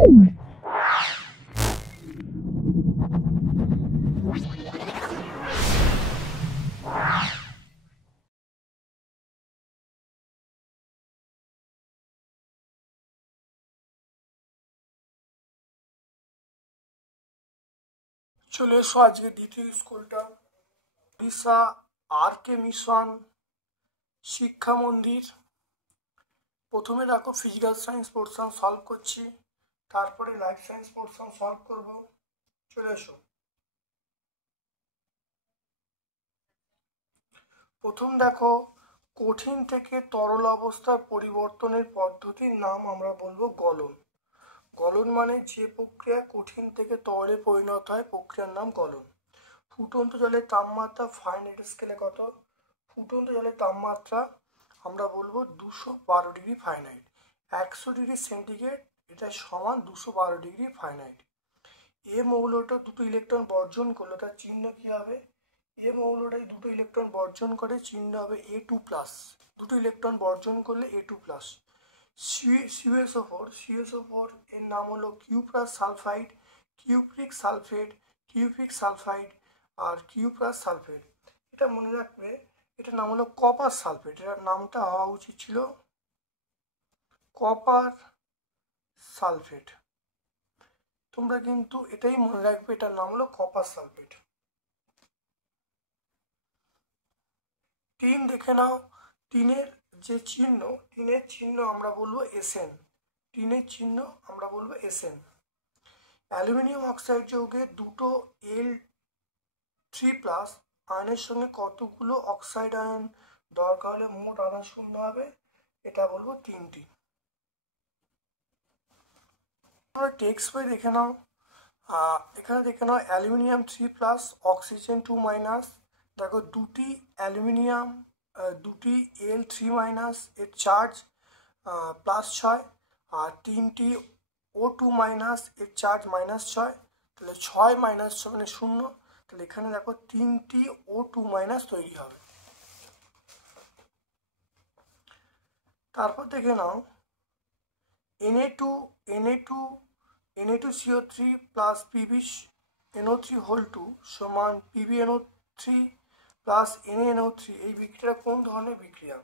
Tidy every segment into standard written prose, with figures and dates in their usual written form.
চলে এসো আজকে দ্বিতীয় স্কুলটা উড়িষ্যা আর.কে মিশন শিক্ষা মন্দির। প্রথমে দেখো ফিজিক্যাল সায়েন্স পোর্শন সলভ করছি, তারপরে লাইফ সায়েন্স পোর্শন সলভ করব। চলে এসো। প্রথম দেখো, কঠিন থেকে তরল অবস্থার পরিবর্তনের পদ্ধতির নাম আমরা বলবো গলন। গলন মানে যে প্রক্রিয়া কঠিন থেকে তরলে পরিণত হয়, প্রক্রিয়ার নাম গলন। ফুটন্ত জলের তাপমাত্রা ফারেনহাইট স্কেলে কত? ফুটন্ত জলের তাপমাত্রা আমরা বলবো 212 ডিগ্রি ফারেনহাইট। 100 ডিগ্রি সেন্টিগ্রেড এটা সমান 212 ডিগ্রি ফারেনহাইট। এ মৌলটা দুটো ইলেকট্রন বর্জন করলো, তার চিহ্ন কি হবে? এ মৌলটাই দুটো ইলেকট্রন বর্জন করে, চিহ্ন হবে A2+। দুটো ইলেকট্রন বর্জন করলে A2+। CuSO4 এর নাম হলো Q plus sulphide, cupric sulphide আর কিউ প্লাস সালফেট। এটা মনে রাখবে, এটার নাম হলো কপার সালফেট। এটার নামটা হওয়া উচিত ছিল কপার সালফেট। তোমরা কিন্তু এটাই মনে রাখবে, এটার নাম হলো কপার সালফেট। টিন দেখে নাও। টিনের যে চিহ্ন, টিনের চিহ্ন আমরা বলবো এসএন। টিনের চিহ্ন আমরা বলবো এসএন। অ্যালুমিনিয়াম অক্সাইড যৌগে দুটো L3+ আয়নের সঙ্গে কতগুলো অক্সাইড আয়ন দরকার হলে মোট আধান শূন্য হবে? এটা বলবো 3টি। তোমরা টেক্সট বই দেখে নাও। এখানে দেখে নাও অ্যালুমিনিয়াম 3+, অক্সিজেন 2-। দেখো দুটি অ্যালুমিনিয়াম, দুটি L3- এর চার্জ +6 আর 3টি O2- এর চার্জ -6। তাহলে 6 - 6 মানে 0। তাহলে এখানে দেখো 3টি O2- তৈরি হবে। তারপর দেখে নাও Na2CO3 প্লাস PbNO3 সমান PbNO3 প্লাস NaNO3। এই বিক্রিয়া কোন ধরনের বিক্রিয়া?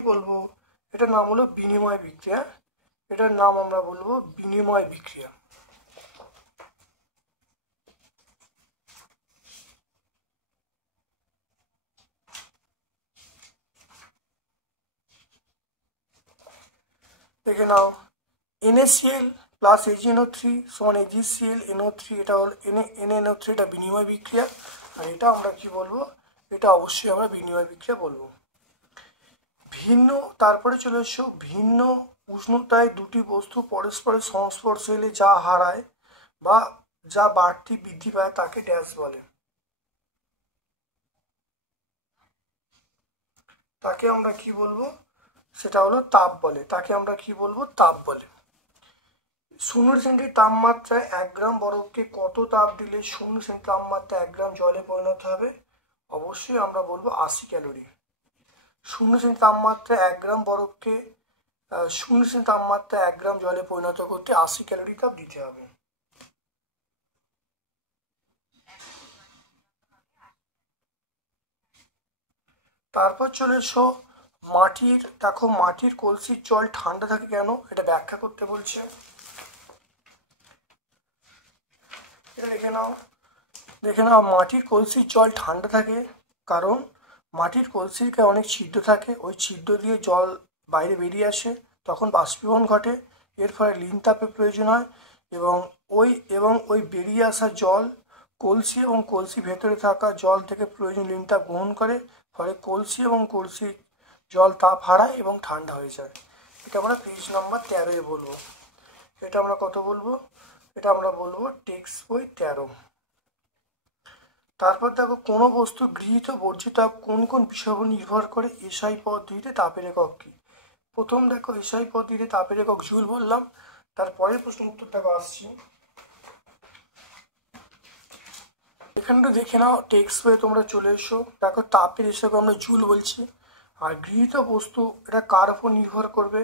বলবো এটার নাম হলো বিনিময় বিক্রিয়া। এটার নাম আমরা বলবো বিনিময় বিক্রিয়া। দেখে নাও NaCl প্লাস AgNO3 সমান AgClNO3। এটা হল NaNO3, এটা বিনিময় বিক্রিয়া। আর এটা আমরা কি বলবো? এটা অবশ্যই আমরা বিনিময় বিক্রিয়া বলবো। ভিন্ন, তারপরে চলে এসো ভিন্ন উষ্ণতায় দুটি বস্তু পরস্পরের সংস্পর্শে এলে যা হারায় বা যা বাড়তি বৃদ্ধি পায় তাকে ড্যাশ বলে? তাকে আমরা কি বলবো? সেটা হলো তাপ বলে। তাকে আমরা কি বলবো? তাপ বলে। 0 সেন্টি তাপমাত্রায় 1 গ্রাম বরফকে কত তাপ দিলে 0 সেন্টি তাপমাত্রায় 1 গ্রাম জলে পরিণত হবে? অবশ্যই আমরা বলবো 80 ক্যালোরি। 0 সেন্টি তাপমাত্রায় 1 গ্রাম বরফকে 0 সেন্টি তাপমাত্রায় 1 গ্রাম জলে পরিণত করতে 80 ক্যালোরি তাপ দিতে হবে। তারপর চলে এসো মাটির। দেখো মাটির কলসির জল ঠান্ডা থাকে কেন? এটা ব্যাখ্যা করতে বলছে। এটা দেখে নাও মাটির কলসির জল ঠান্ডা থাকে কারণ মাটির কলসির গায়ে অনেক ছিদ্র থাকে, ওই ছিদ্র দিয়ে জল বাইরে বেরিয়ে আসে, তখন বাষ্পীভবন ঘটে, এর ফলে ঋণ তাপের প্রয়োজন হয় এবং ওই বেরিয়ে আসা জল কলসি এবং কলসি ভেতরে থাকা জল থেকে প্রয়োজন ঋণ তাপ গ্রহণ করে, ফলে কলসি এবং কলসির জল তাপ হারায় এবং ঠান্ডা হয়ে যায়। এটা আমরা পেজ নাম্বার 13-এ বলবো। এটা আমরা কত বলবো? এটা আমরা বলবো টেক্সট বই 13। তারপর দেখো কোনো বস্তু গৃহীত বর্জিত তাপ কোন কোন বিষয়ের উপর নির্ভর করে? এসআই পদ্ধতিতে তাপের একক কি? প্রথম দেখো এসআই পদ্ধতিতে তাপের একক জুল বললাম। তারপরের প্রশ্ন উত্তর দেখো আসছি। এখানটা দেখে নাও টেক্সট বইয়ে তোমরা চলে এসো। দেখো তাপের এসক আমরা জুল বলছি। আর গৃহীত বস্তু এটা কার উপর নির্ভর করবে?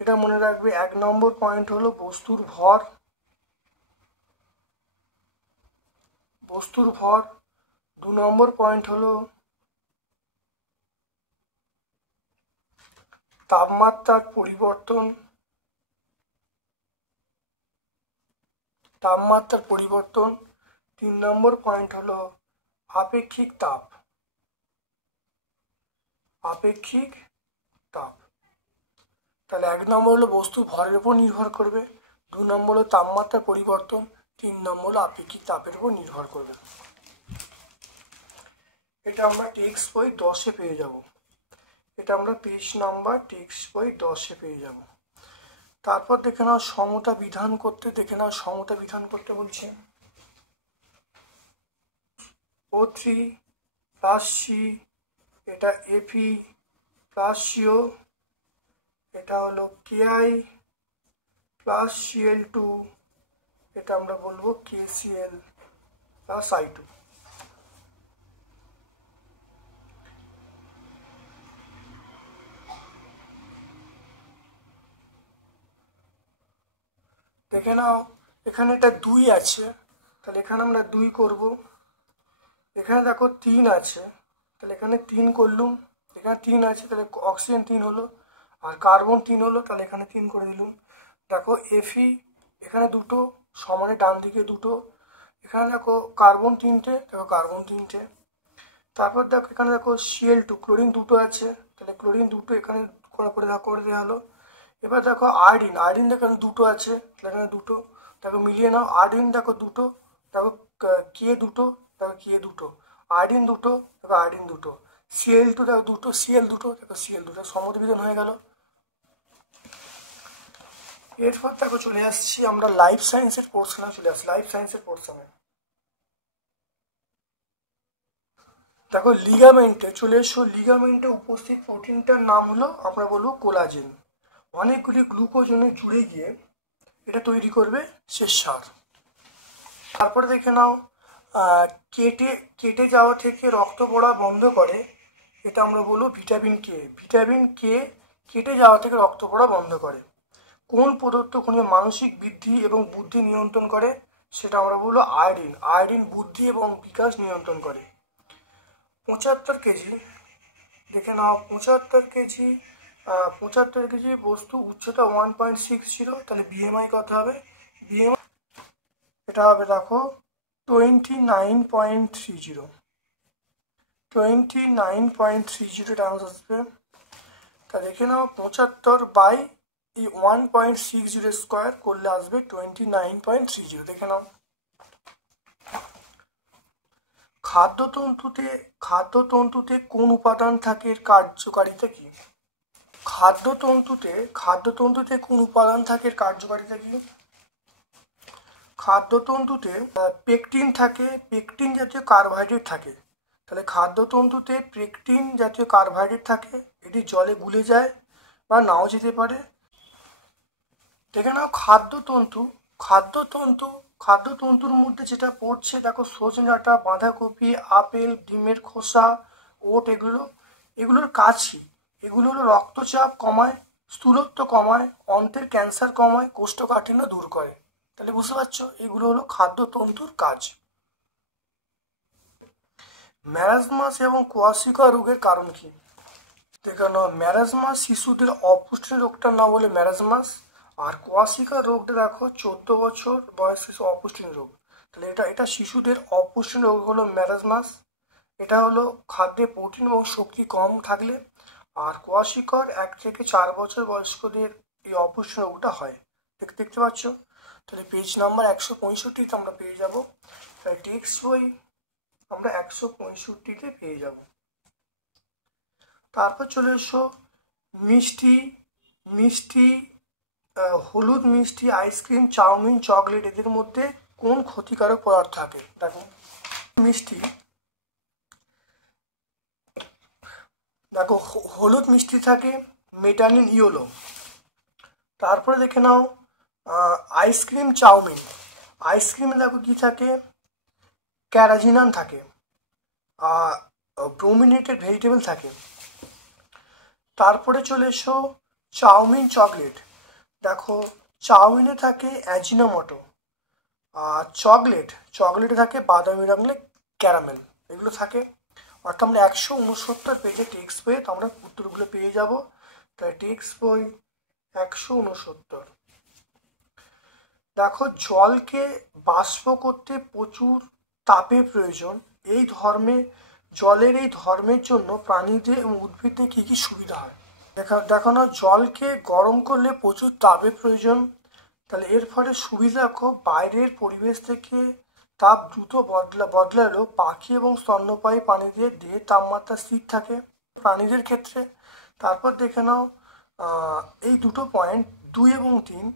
এটা মনে রাখবে 1 নম্বর পয়েন্ট হলো বস্তুর ভর। বস্তুর ভর। 2 নম্বর পয়েন্ট হলো তাপমাত্রার পরিবর্তন। তাপমাত্রার পরিবর্তন। 3 নম্বর পয়েন্ট হলো আপেক্ষিক তাপ। আপেক্ষিক তাপ। তাহলে 1 নম্বর হলো বস্তুর ভরের উপর নির্ভর করবে, 2 নম্বর হলো তাপমাত্রার পরিবর্তন, 3 নম্বর হলো আপেক্ষিক তাপের উপর নির্ভর করবে। এটা আমরা টেক্সট বই 10-এ পেয়ে যাব। এটা আমরা পেজ নাম্বার টেক্সট বই 10-এ পেয়ে যাব। তারপর দেখে নাও সমতা বিধান করতে। দেখে নাও সমতা বিধান করতে বলছে O3 প্লাস সি, এটা Fe প্লাস CO, এটা হলো Ki প্লাস Cl2, এটা আমরা বলবো KCl প্লাস I2। দেখে নাও এখানে এটা 2 আছে, তাহলে এখানে আমরা 2 করব। এখানে দেখো 3 আছে, তাহলে এখানে 3 করলুম। এখানে 3 আছে, তাহলে অক্সিজেন 3 হলো, আর কার্বন 3 হলো, তাহলে এখানে 3 করে দিলুম। দেখো Fe এখানে 2 সমানে ডান দিকে 2, এখানে দেখো কার্বন 3টে, দেখো কার্বন 3টে। তারপর দেখো এখানে দেখো Cl2 ক্লোরিন 2 আছে, তাহলে ক্লোরিন 2 এখানে করে দেওয়া হলো। এবার দেখো আয়োডিন, আয়োডিন দেখো এখানে 2 আছে, তাহলে এখানে 2, দেখো মিলিয়ে নাও। আয়োডিন দেখো 2, দেখো K2, দেখো K2, আয়োডিন 2, দেখো আয়োডিন 2, Cl2 দেখো 2, Cl2 দেখো Cl2, সমদ্বিধন হয়ে গেল। এরপর দেখো চলে আসছি আমরা লাইফ সায়েন্সের পোর্শনে চলে আসছি। লাইফ সায়েন্সের পোর্শনে দেখো লিগামেন্টে চলে এসো। লিগামেন্টে উপস্থিত প্রোটিনটার নাম হলো আমরা বলবো কোলাজেন। অনেকগুলি গ্লুকোজনে জুড়ে গিয়ে এটা তৈরি করবে শ্বেতসার। তারপরে দেখে নাও কেটে কেটে যাওয়া থেকে রক্ত পড়া বন্ধ করে, এটা আমরা বলবো ভিটামিন কে। ভিটামিন কে কেটে যাওয়া থেকে রক্ত পড়া বন্ধ করে। কোন পদার্থ খনিজ মানসিক বৃদ্ধি এবং বুদ্ধি নিয়ন্ত্রণ করে, সেটা আমরা বলবো আয়োডিন। আয়োডিন বুদ্ধি এবং বিকাশ নিয়ন্ত্রণ করে। 75 কেজি, দেখে নাও 75 কেজি, 75 কেজি বস্তু, উচ্চতা 1.60, তাহলে বিএমআই কত হবে? বিএমআই এটা হবে দেখো 29.30, 29.30 এটা আনসার আসবে। তা দেখে নাও 75 বাই এই 1.60 স্কোয়ার করলে আসবে 29.30। দেখে নাও খাদ্যতন্তুতে কোন উপাদান থাকে, এর কার্যকারিতা কি? খাদ্যতন্তুতে কোন উপাদান থাকে, এর কার্যকারিতা কি? খাদ্যতন্তুতে পেকটিন থাকে, পেকটিন জাতীয় কার্বোহাইড্রেট থাকে। তাহলে খাদ্যতন্তুতে পেকটিন জাতীয় কার্বোহাইড্রেট থাকে, এটি জলে গুলে যায় বা নাও যেতে পারে। দেখে নাও খাদ্যতন্তুর মধ্যে যেটা পড়ছে দেখো সজনে ডাঁটা, বাঁধাকপি, আপেল, ডিমের খোসা, ওট, এগুলোর কাজ কি? এগুলো হলো রক্তচাপ কমায়, স্থূলত্ব কমায়, অন্ত্রের ক্যান্সার কমায়, কোষ্ঠকাঠিন্য দূর করে। তাহলে বুঝতে পারছো এগুলো হলো খাদ্যতন্তুর কাজ। ম্যারাজমাস এবং কোয়াশিকার রোগের কারণ কি? দেখে নাও ম্যারাজমাস শিশুদের অপুষ্টি রোগটার নাম বলে ম্যারাজমাস, আর কোয়াশিকার রোগটা দেখো 14 বছর বয়স শিশু অপুষ্টি রোগ। তাহলে এটা শিশুদের অপুষ্টি রোগ হলো ম্যারাজমাস। এটা হলো খাদ্যে প্রোটিন এবং শক্তি কম থাকলে। আর কোয়াশিকর 1 থেকে 4 বছর বয়স্কদের এই অপুষ্টি রোগটা হয়। দেখতে পাচ্ছ? তাহলে পেজ নাম্বার 165 আমরা পেয়ে যাব। তাহলে টেক্সট বই আমরা 165 পেয়ে যাব। তারপর চলে এসো মিষ্টি, হলুদ মিষ্টি, আইসক্রিম, চাউমিন, চকলেট, এদের মধ্যে কোন ক্ষতিকারক পদার্থ থাকে? দেখো হলুদ মিষ্টি থাকে মেটানিন ইয়েলো। তারপরে দেখে নাও আইসক্রিম, চাউমিন, আইসক্রিমে দেখো কি থাকে? ক্যারাজিনান থাকে, ব্রোমিনেটেড ভেজিটেবল থাকে। তারপরে চলে এসো চাউমিন, চকলেট, দেখো চাউমিনে থাকে অ্যাজিনোমোটো, আর চকলেটে থাকে বাদামি রঙের ক্যারামেল, এগুলো থাকে। অর্থাৎ আমরা 169 পেজে টেক্সট বইয়ে আমরা উত্তরগুলো পেয়ে যাব। তাই টেক্সট বই 169। দেখো, জলকে বাষ্প করতে প্রচুর তাপের প্রয়োজন। জলের এই ধর্মের জন্য প্রাণীদের এবং উদ্ভিদদের কী কী সুবিধা হয়? দেখো না, জলকে গরম করলে প্রচুর তাপের প্রয়োজন। তাহলে এর ফলে সুবিধা দেখো, বাইরের পরিবেশ থেকে তাপ দ্রুত বদলালেও পাখি এবং স্তন্যপায়ী প্রাণীদের দেহের তাপমাত্রা স্থির থাকে প্রাণীদের ক্ষেত্রে। তারপর দেখে নাও এই দুটো পয়েন্ট 2 এবং 3,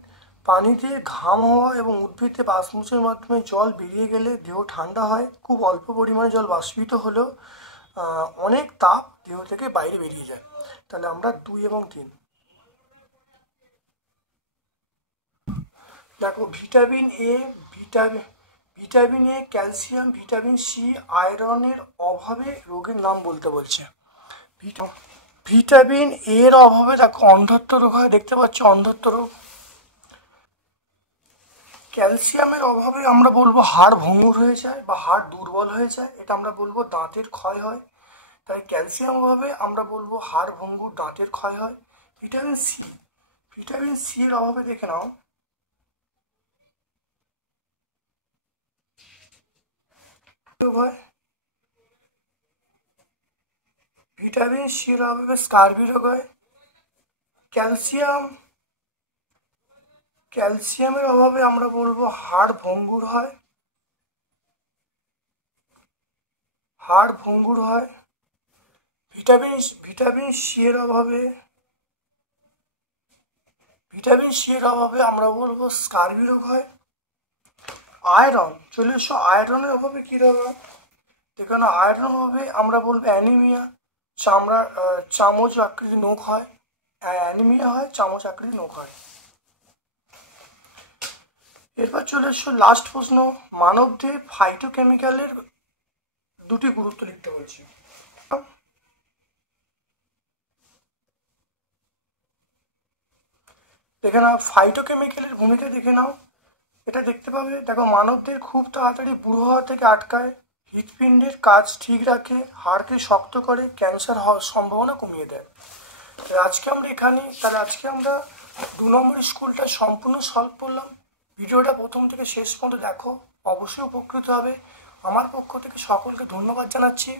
পানিতে ঘাম হওয়া এবং উদ্ভিদে বাষ্পমোচনের মাধ্যমে জল বেরিয়ে গেলে দেহ ঠান্ডা হয়। খুব অল্প পরিমাণে জল বাষ্পীত হলেও অনেক তাপ দেহ থেকে বাইরে বেরিয়ে যায়। তাহলে আমরা 2 এবং 3। দেখো, vitamin A, calcium, vitamin C, আয়রনের অভাবে রোগের নাম বলতে বলছে। ভিটামিন এর অভাবে দেখো অন্ধত্ব রোগ হয়, দেখতে পাচ্ছ অন্ধত্ব রোগ। ক্যালসিয়ামের অভাবে আমরা বলবো হাড় ভঙ্গুর হয়ে যায় বা হাড় দুর্বল হয়ে যায়, এটা আমরা বলবো দাঁতের ক্ষয় হয়। তাই ক্যালসিয়াম অভাবে আমরা বলবো হাড় ভঙ্গুর, দাঁতের ক্ষয় হয়। ভিটামিন সি এর অভাবে দেখে নাও হয়। ভিটামিন সি এর অভাবে স্কার্বি রোগ হয়। ক্যালসিয়ামের অভাবে আমরা বলবো হাড় ভঙ্গুর হয়। ভিটামিন সি এর অভাবে আমরা বলবো স্কার্বি রোগ হয়। আয়রন, চলে এসো আয়রনের অভাবে কি রোগ হয়? দেখো না, আয়রনের অভাবে আমরা বলবো অ্যানিমিয়া, চামচ আকৃতি নোক হয়। অ্যানিমিয়া হয়, চামচ আকৃতি নোক হয়। এরপর চলে এসো লাস্ট প্রশ্ন, মানবদেহে ফাইটোকেমিক্যালের দুটি গুরুত্ব লিখতে বলছি। দেখে নাও ফাইটোকেমিক্যালের ভূমিকা, দেখে নাও। এটা দেখতে পাবে, দেখো মানবদের খুব তাড়াতাড়ি বুড়ো হওয়া থেকে আটকায়, হৃৎপিণ্ডের কাজ ঠিক রাখে, হাড়কে শক্ত করে, ক্যান্সার হওয়ার সম্ভাবনা কমিয়ে দেয়। আজকে আমরা 2 নম্বর স্কুলটা সম্পূর্ণ সলভ করলাম। ভিডিওটা প্রথম থেকে শেষ পর্যন্ত দেখো, অবশ্যই উপকৃত হবে। আমার পক্ষ থেকে সকলকে ধন্যবাদ জানাচ্ছি।